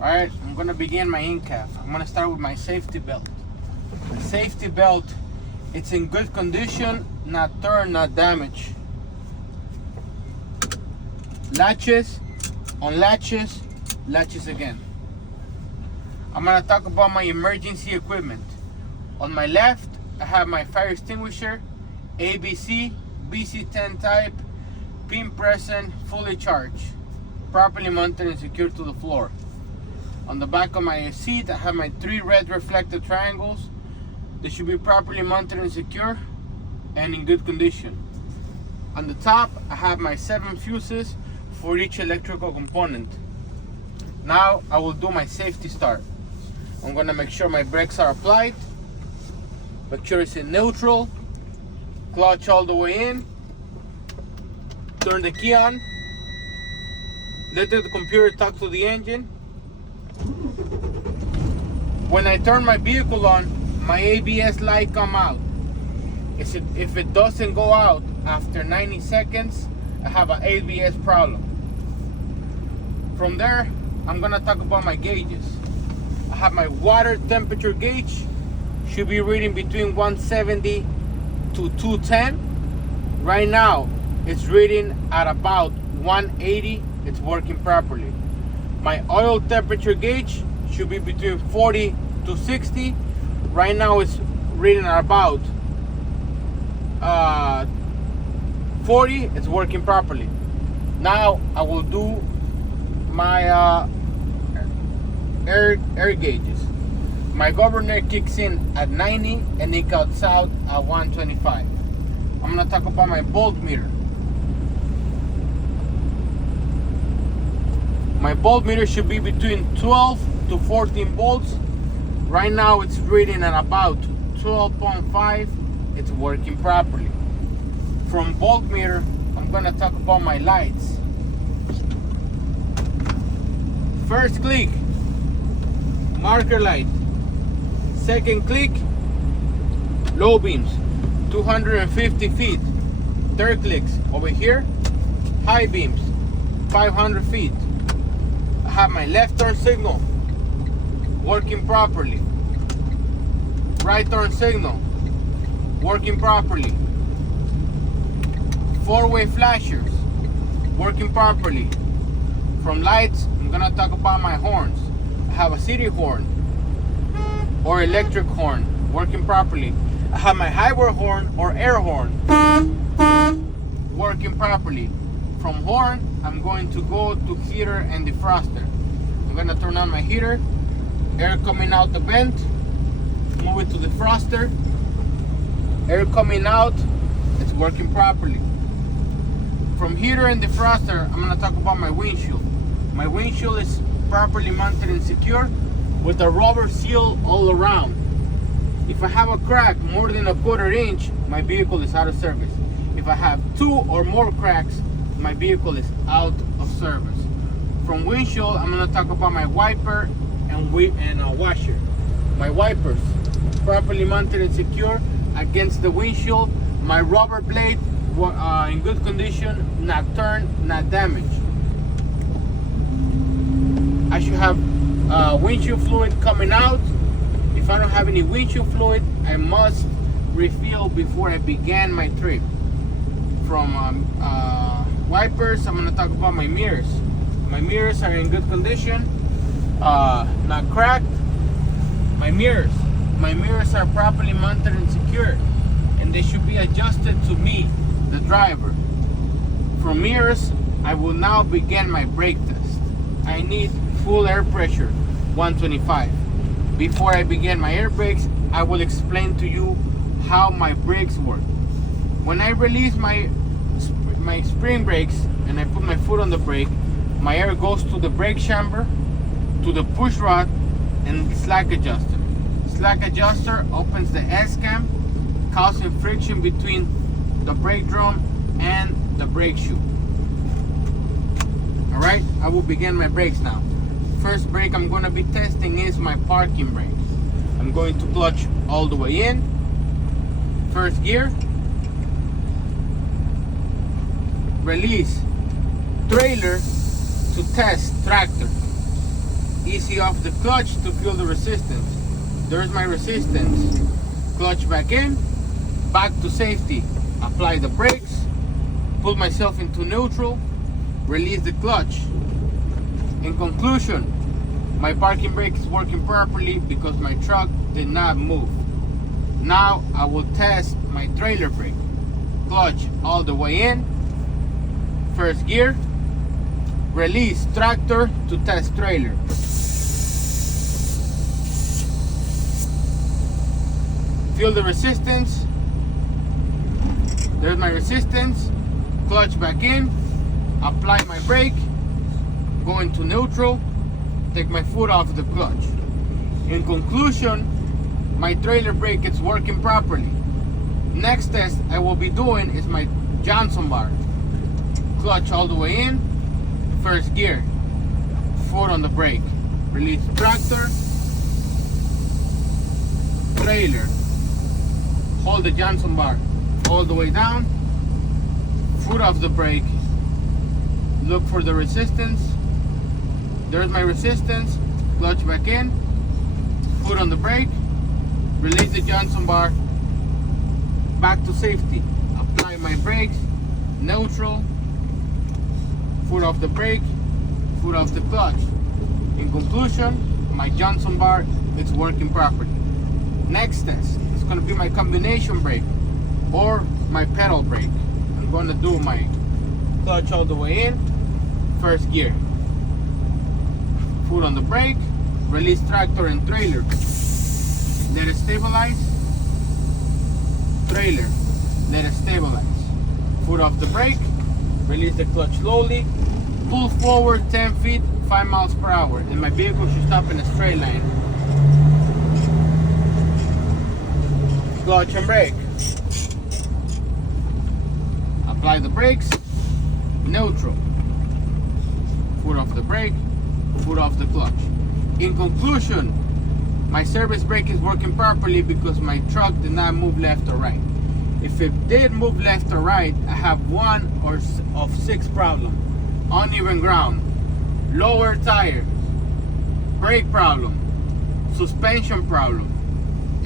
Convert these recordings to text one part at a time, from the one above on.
Alright, I'm gonna begin my in-calf. I'm gonna start with my safety belt. The safety belt, it's in good condition, not torn, not damaged. Latches, unlatches, latches again. I'm gonna talk about my emergency equipment. On my left, I have my fire extinguisher, ABC, BC10 type, pin present, fully charged, properly mounted and secured to the floor. On the back of my seat, I have my 3 red reflective triangles. They should be properly mounted and secure and in good condition. On the top, I have my 7 fuses for each electrical component. Now, I will do my safety start. I'm gonna make sure my brakes are applied, make sure it's in neutral, clutch all the way in, turn the key on, let the computer talk to the engine. When I turn my vehicle on, my ABS light come out. If it doesn't go out after 90 seconds, I have an ABS problem. From there, I'm gonna talk about my gauges. I have my water temperature gauge, should be reading between 170 to 210. Right now, it's reading at about 180, it's working properly. My oil temperature gauge should be between 40 to 60. Right now it's reading at about 40, it's working properly. Now I will do my air gauges. My governor kicks in at 90 and it cuts out at 125. I'm gonna talk about my voltmeter. My voltmeter should be between 12 to 14 volts. Right now it's reading at about 12.5. It's working properly. From voltmeter, I'm gonna talk about my lights. First click, marker light. Second click, low beams, 250 feet. Third clicks, over here, high beams, 500 feet. I have my left turn signal working properly. Right turn signal working properly. 4-way flashers working properly. From lights, I'm gonna talk about my horns. I have a city horn or electric horn working properly. I have my highway horn or air horn working properly. From horn, I'm going to go to heater and defroster. I'm gonna turn on my heater, air coming out the vent, move it to the defroster, air coming out, it's working properly. From heater and defroster, I'm gonna talk about my windshield. My windshield is properly mounted and secure with a rubber seal all around. If I have a crack more than a 1/4 inch, my vehicle is out of service. If I have 2 or more cracks, my vehicle is out of service. From windshield, I'm gonna talk about my wiper and a washer. My wipers, properly mounted and secure against the windshield. My rubber blade, in good condition, not turned, not damaged. I should have windshield fluid coming out. If I don't have any windshield fluid, I must refill before I begin my trip. From wipers, I'm gonna talk about my mirrors. My mirrors are in good condition, not cracked. My mirrors are properly mounted and secured, and they should be adjusted to me, the driver. From mirrors, I will now begin my brake test. I need full air pressure, 125. Before I begin my air brakes, I will explain to you how my brakes work. When I release my spring brakes and I put my foot on the brake, my air goes to the brake chamber, to the push rod, and slack adjuster. Slack adjuster opens the S-cam, causing friction between the brake drum and the brake shoe. Alright, I will begin my brakes now. First brake I'm going to be testing is my parking brake. I'm going to clutch all the way in. First gear. Release. Trailer to test tractor. easy off the clutch to feel the resistance. There's my resistance. Clutch back in, back to safety. Apply the brakes, put myself into neutral, release the clutch. In conclusion, my parking brake is working properly because my truck did not move. Now I will test my trailer brake. Clutch all the way in, first gear, release tractor to test trailer. Feel the resistance. There's my resistance. Clutch back in, apply my brake, go into neutral, take my foot off the clutch. In conclusion, my trailer brake is working properly. Next test I will be doing is my Johnson bar. Clutch all the way in, first gear, foot on the brake, release tractor, trailer, hold the Johnson bar all the way down, foot off the brake, look for the resistance. There's my resistance. Clutch back in, foot on the brake, release the Johnson bar, back to safety. Apply my brakes, neutral, foot off the brake, foot off the clutch. In conclusion, my Johnson bar is working properly. Next test is going to be my combination brake or my pedal brake. I'm going to do my clutch all the way in, first gear, foot on the brake, release tractor and trailer, let it stabilize, trailer, let it stabilize, foot off the brake, release the clutch slowly, pull forward 10 feet, 5 miles per hour, and my vehicle should stop in a straight line. Clutch and brake. Apply the brakes, neutral, foot off the brake, foot off the clutch. In conclusion, my service brake is working properly because my truck did not move left or right. If it did move left or right, I have one of 6 problems. Uneven ground, lower tire, brake problem, suspension problem,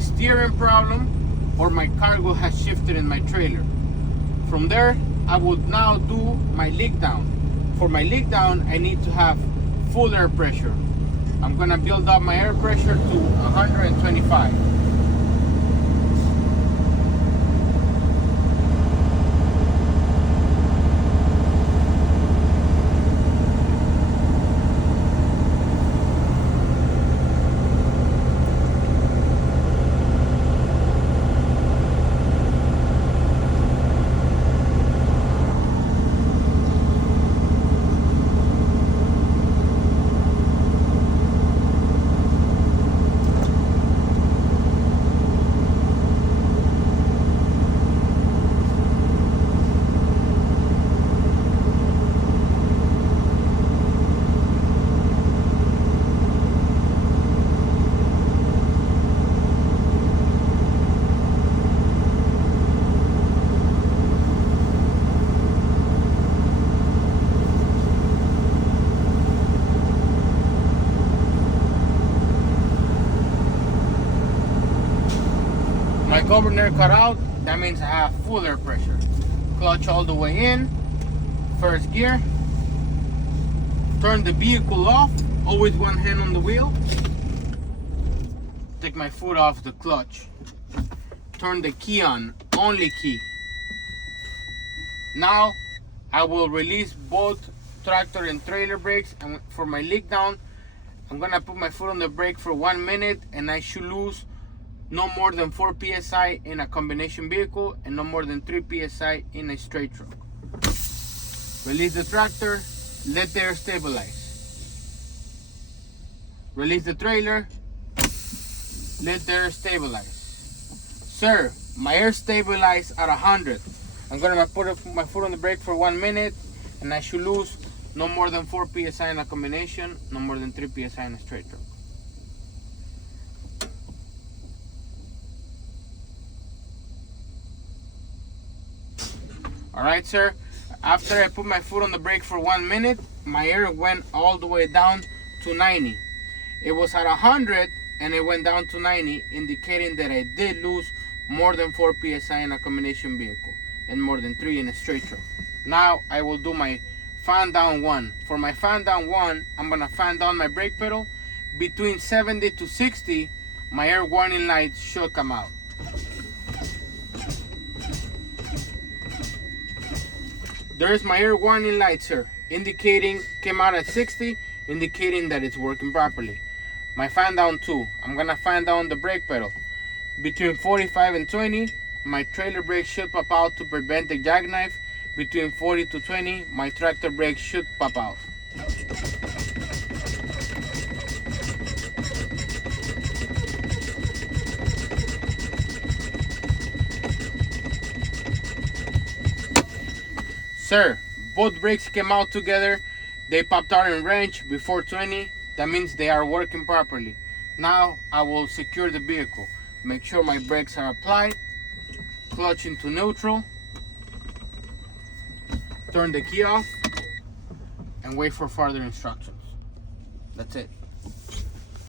steering problem, or my cargo has shifted in my trailer. From there, I would now do my leak down. For my leak down, I need to have full air pressure. I'm gonna build up my air pressure to 125. My governor cut out, that means I have full air pressure. Clutch all the way in, first gear, turn the vehicle off, always one hand on the wheel, take my foot off the clutch, turn the key on, only key. Now I will release both tractor and trailer brakes, and for my leak down, I'm gonna put my foot on the brake for 1 minute, and I should lose no more than 4 psi in a combination vehicle and no more than 3 psi in a straight truck. Release the tractor, let the air stabilize. Release the trailer, let the air stabilize. Sir, my air stabilized at 100. I'm gonna put my foot on the brake for 1 minute, and I should lose no more than 4 psi in a combination, no more than 3 psi in a straight truck. Alright, sir, after I put my foot on the brake for 1 minute, my air went all the way down to 90. It was at 100 and it went down to 90, indicating that I did lose more than 4 psi in a combination vehicle and more than 3 in a straight truck. Now I will do my fan down 1. For my fan down 1, I'm gonna fan down my brake pedal. Between 70 to 60, my air warning lights should come out. There's my air warning light, sir, indicating came out at 60, indicating that it's working properly. My fan down 2, I'm gonna fan down the brake pedal. Between 45 and 20, my trailer brake should pop out to prevent the jackknife. Between 40 to 20, my tractor brake should pop out. Sir, both brakes came out together. They popped out in range before 20. That means they are working properly. Now I will secure the vehicle. Make sure my brakes are applied. Clutch into neutral. Turn the key off and wait for further instructions. That's it.